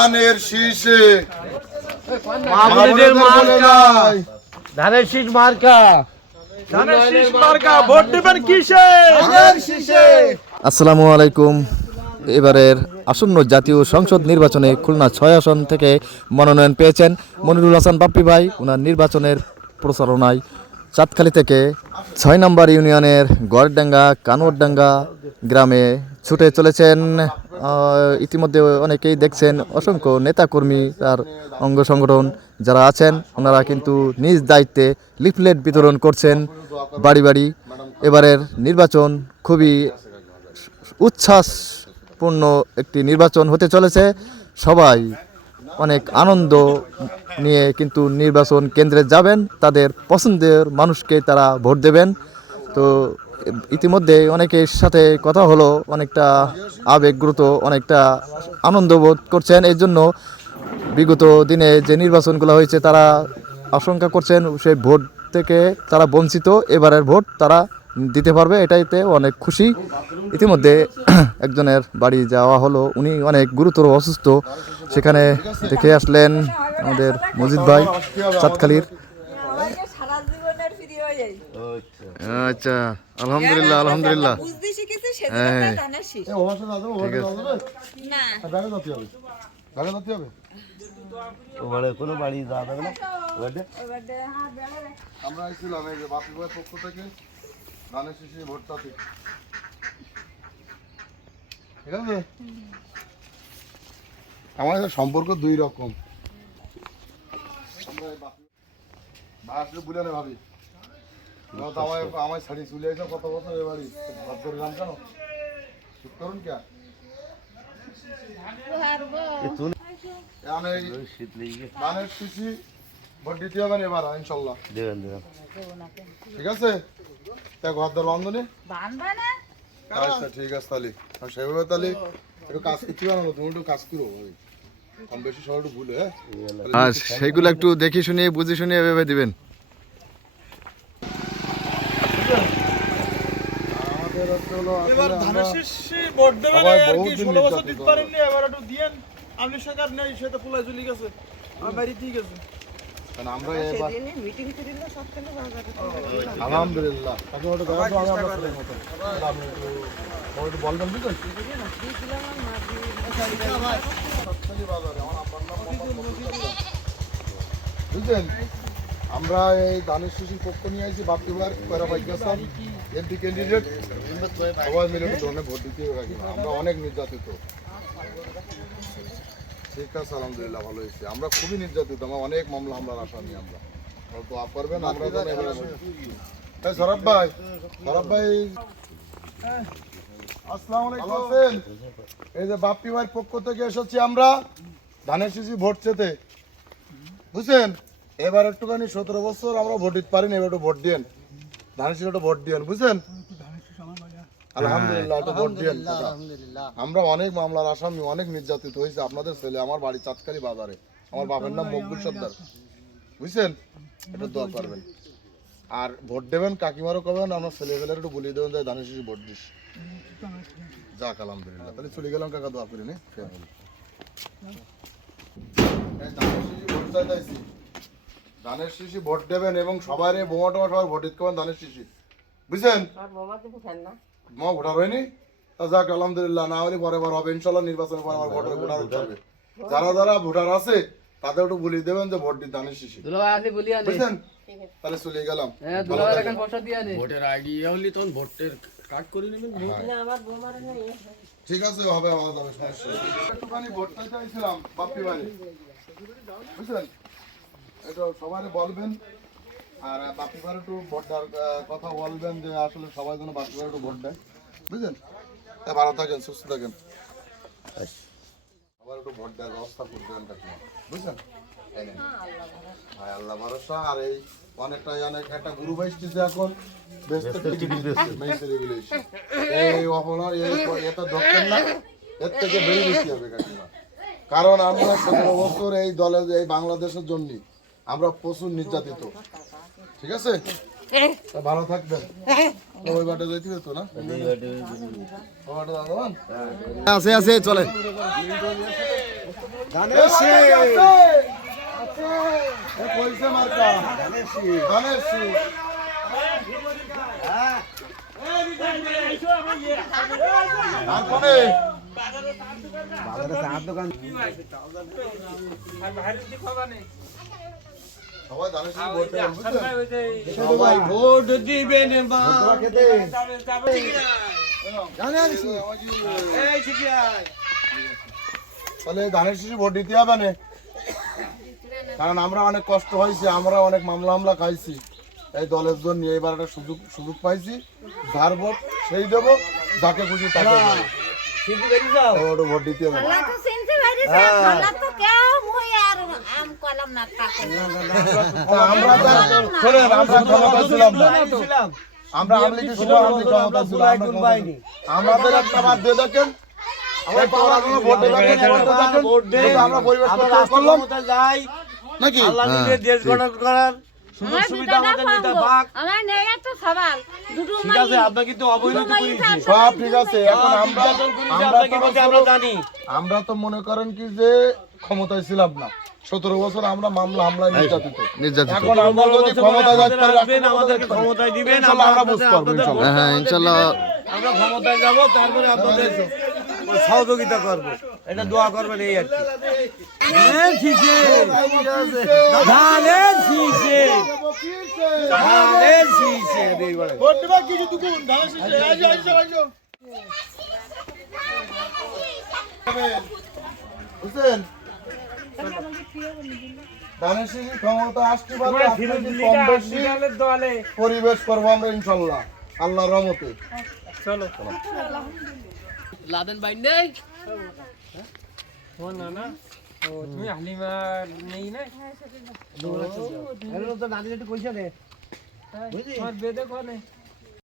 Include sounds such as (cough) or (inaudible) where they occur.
ধানের শীষে ধানের শীষ মার্কা। ধানের শীষ মার্কা। ভোট দেবেন কিসে? আসসালামু আলাইকুম। এবারের আসন্ন জাতীয় সংসদ নির্বাচনে খুলনা ছয় আসন থেকে মনোনয়ন পেয়েছেন মনিরুল হাসান বাপ্পি ভাই। ওনার নির্বাচনের প্রচারণায় চাঁদখালি থেকে ছয় নম্বর ইউনিয়নের গড়ডাঙ্গা কানোরডাঙ্গা গ্রামে ছুটে চলেছেন ইতিমধ্যে অনেকেই দেখছেন অসংখ্য নেতাকর্মী তার অঙ্গ সংগঠন যারা আছেন, ওনারা কিন্তু নিজ দায়িত্বে লিফলেট বিতরণ করছেন বাড়ি বাড়ি। এবারের নির্বাচন খুবই উচ্ছ্বাসপূর্ণ একটি নির্বাচন হতে চলেছে। সবাই অনেক আনন্দ নিয়ে কিন্তু নির্বাচন কেন্দ্রে যাবেন, তাদের পছন্দের মানুষকে তারা ভোট দেবেন। তো ইতিমধ্যে অনেকের সাথে কথা হলো, অনেকটা আবেগগ্রত অনেকটা আনন্দ বোধ করছেন। এই জন্য বিগত দিনে যে নির্বাচনগুলো হয়েছে, তারা আশঙ্কা করছেন সেই ভোট থেকে তারা বঞ্চিত। এবারের ভোট তারা দিতে পারবে এটাইতে অনেক খুশি। ইতিমধ্যে (clears throat) একজনের বাড়ি যাওয়া হলো উনি অনেক গুরুতর অসুস্থ। সেখানে দেখে আসলেন আমাদের মজিদ ভাই চাঁদখালির। আচ্ছা আলহামদুলিল্লাহ আলহামদুলিল্লাহ। হ্যাঁ। কোনো বাড়ি যাওয়া যাবে না? হ্যাঁ আমরা এসেছিলাম এই বাপি পক্ষ থেকে। ধানের শীষে ভোটটাতে ঠিক। আছে? আমাদের সম্পর্ক দুই রকম। আসলে বুঝে না ভাবি। আমায় আমায় ছাড়ি চলে এসো কত বছর এ বাড়ি? ভাব করে নাম কেন ঠিক করুন কে? আমি শীত লেগে গেছে। ধানের শীষি ভোট দিতে হবে এবার ইনশাল্লাহ। দেবেন দেবেন। ঠিক আছে? তা ঘর দর বান্ধনে আচ্ছা ঠিক আছে তাহলে। আর সেভাবে তাহলে একটু কাজ করতে পারো না তুমি একটু কাজ করো কম বেশি সবাই একটু ভুলে হ্যাঁ? আর সেইগুলো একটু দেখে শুনিয়ে বুঝে শুনিয়ে ভেবে দিবেন। এবার ধানের আমরা- ভোট দেবেন আর কি? ষোলো বছর দিতে পারেননি এবার একটু দিয়েন। আপনি সরকার নেই সে তো পোলায় চলে গেছে। আমার বাড়ি ঠিক আছে কারণ আমরা এবার মিটিং মিটিং সব কেন আলহামদুলিল্লাহ। ওটা দেওয়া তো মতো। বলবেন বুঝলেন? আমার। বুঝলেন এই দানের শিশির পক্ষ নিয়ে আইছি বাপ্তিবার কয়রা ভাগ্যাসান এমপি ক্যান্ডিডেট সবাই মিলে ধরনের ভোট দিতে আমরা অনেক নির্যাতিত। ঠিক আছে আলহামদুলিল্লাহ ভালো হয়েছে। আমরা খুবই নির্যাতিত আমার অনেক মামলা হামলার আসামি আমরা। আপনারা দোয়া করবেন আমরা সরব ভাই সরব ভাই। আসসালামু আলাইকুম এই যে বাপ্পি ভাইয়ের পক্ষ থেকে এসেছি আমরা ধানের শিশি ভোট চেতে। বুঝছেন? এবার একটুখানি সতেরো বছর আমরা ভোট দিতে পারিনি এবার একটু ভোট দিয়েন। ধানের শিশি একটু ভোট দিয়েন বুঝছেন? আলহামদুলিল্লাহ ভোট আমরা অনেক মামলার আসামি অনেক নির্যাতিত হয়েছে। আপনাদের ছেলে আমার বাড়ি চাঁদকালি বাজারে। আমার বাপের নাম মকবুল সর্দার। বুঝছেন? একটু দোয়া করবেন। আর ভোট দেবেন কাকিমারও করবেন আমার ছেলে পেলের একটু বলিয়ে দেবেন যে ধানের শিশু ভোট দিস। যাক আলহামদুলিল্লাহ। তাহলে চলে গেলাম কাকা দোয়া করি নে। ধানের শিশু ভোট দেবেন এবং সবাই বোমা টোমা সবার ভোট দিতে করবেন ধানের শিশি। বুঝছেন? মা ভোটার হয়নি? তা যাক আলহামদুলিল্লাহ না হলে পরে বার হবে ইনশাল্লাহ নির্বাচনের পর আমার ভোটার ভোটার হতে হবে। যারা যারা ভোটার আছে তাদের একটু বলে দেবেন যে ভোট দিন ধানের শিশি বুঝছেন? তাহলে চলে গেলাম। ভোটের আইডি হলে তখন ভোটের কার্ড করে নেবেন। ঠিক আছে হবে আমার যাবে সমস্যা একটুখানি ভোট চাইতে আইছিলাম বাপ্পি বাড়ি বুঝলেন এটা সবাই বলবেন আর বাপ্পি বাড়ি একটু ভোটটার কথা বলবেন যে আসলে সবাই যেন বাপ্পি বাড়ি একটু ভোট দেয়। বুঝলেন? ভালো থাকেন সুস্থ থাকেন। সবার একটু ভোট দেওয়ার ব্যবস্থা করে দেবেন কাকিমা বুঝলেন? ভাই আল্লাহ ভরসা। আর এই অনেকটা অনেক একটা এখন। এই অপনার এটা ধরতেন না। এর থেকে বেরিয়ে দিতে হবে কাকিমা। কারণ আমরা সতেরো বছর এই দলে এই বাংলাদেশের জন্য আমরা প্রচুর নির্যাতিত। ঠিক আছে? তা ভালো থাকবেন ওই বাটে যাইতে তো না ওই বাটে দাদা আছে আছে চলে ধানের শীষ এ কইছে মার্কা শীষ তারপরে সবাই ধানের শীষ ভোট দেবেন, বুঝছেন? সবাই ভোট দিবেন তাহলে ধানের শীষে ভোট দিতে হবে না? কারণ আমরা অনেক কষ্ট হয়েছে আমরা অনেক মামলা হামলা খাইছি। এই দলের জন্য এবার একটা সুযোগ সুযোগ পাইছি। যার ভোট সেই দেবো যাকে খুশি তাকে ভোট দিতে হবে। না। আমরা ছিলাম আমলি ক্ষমতা ছিল। আমাদের একটা বাদ দিয়ে দেখেন আমরা পরিবেশ করলাম। নাকি? দেশ গঠন করার আমার সুবিধা আমাদের নিতে পাক আমার নেই এত সবাল দুটো ঠিক আছে আমরা কিন্তু অবহেলিত করেছি। সব ঠিক আছে এখন আমরা আমরা আপনাকে তো বলতে আমরা জানি। আমরা তো মনে করেন কি যে ক্ষমতায় ছিলাম না। সতেরো বছর আমরা মামলা হামলায় নির্যাতিত। এখন আমরা যদি ক্ষমতা যাইতে আমাদেরকে ক্ষমতায় দিবেন আমরা বুঝতে পারব ইনশাল্লাহ। হ্যাঁ হ্যাঁ ইনশাল্লাহ। আমরা ক্ষমতায় যাব তারপরে আপনাদের সহযোগিতা করব। এটা দোয়া করবেন এই আর কি। ধানের শীষে ধানের শীষে ধানের শীষের ক্ষমতা আসতে পারবে আপনাদের কম বেশি পরিবেশ করব আমরা ইনশাল্লাহ। আল্লাহর রহমতে। লাদেন বাইন নেই? এগুলো তো। নানি একটু পয়সা নে বুঝলি?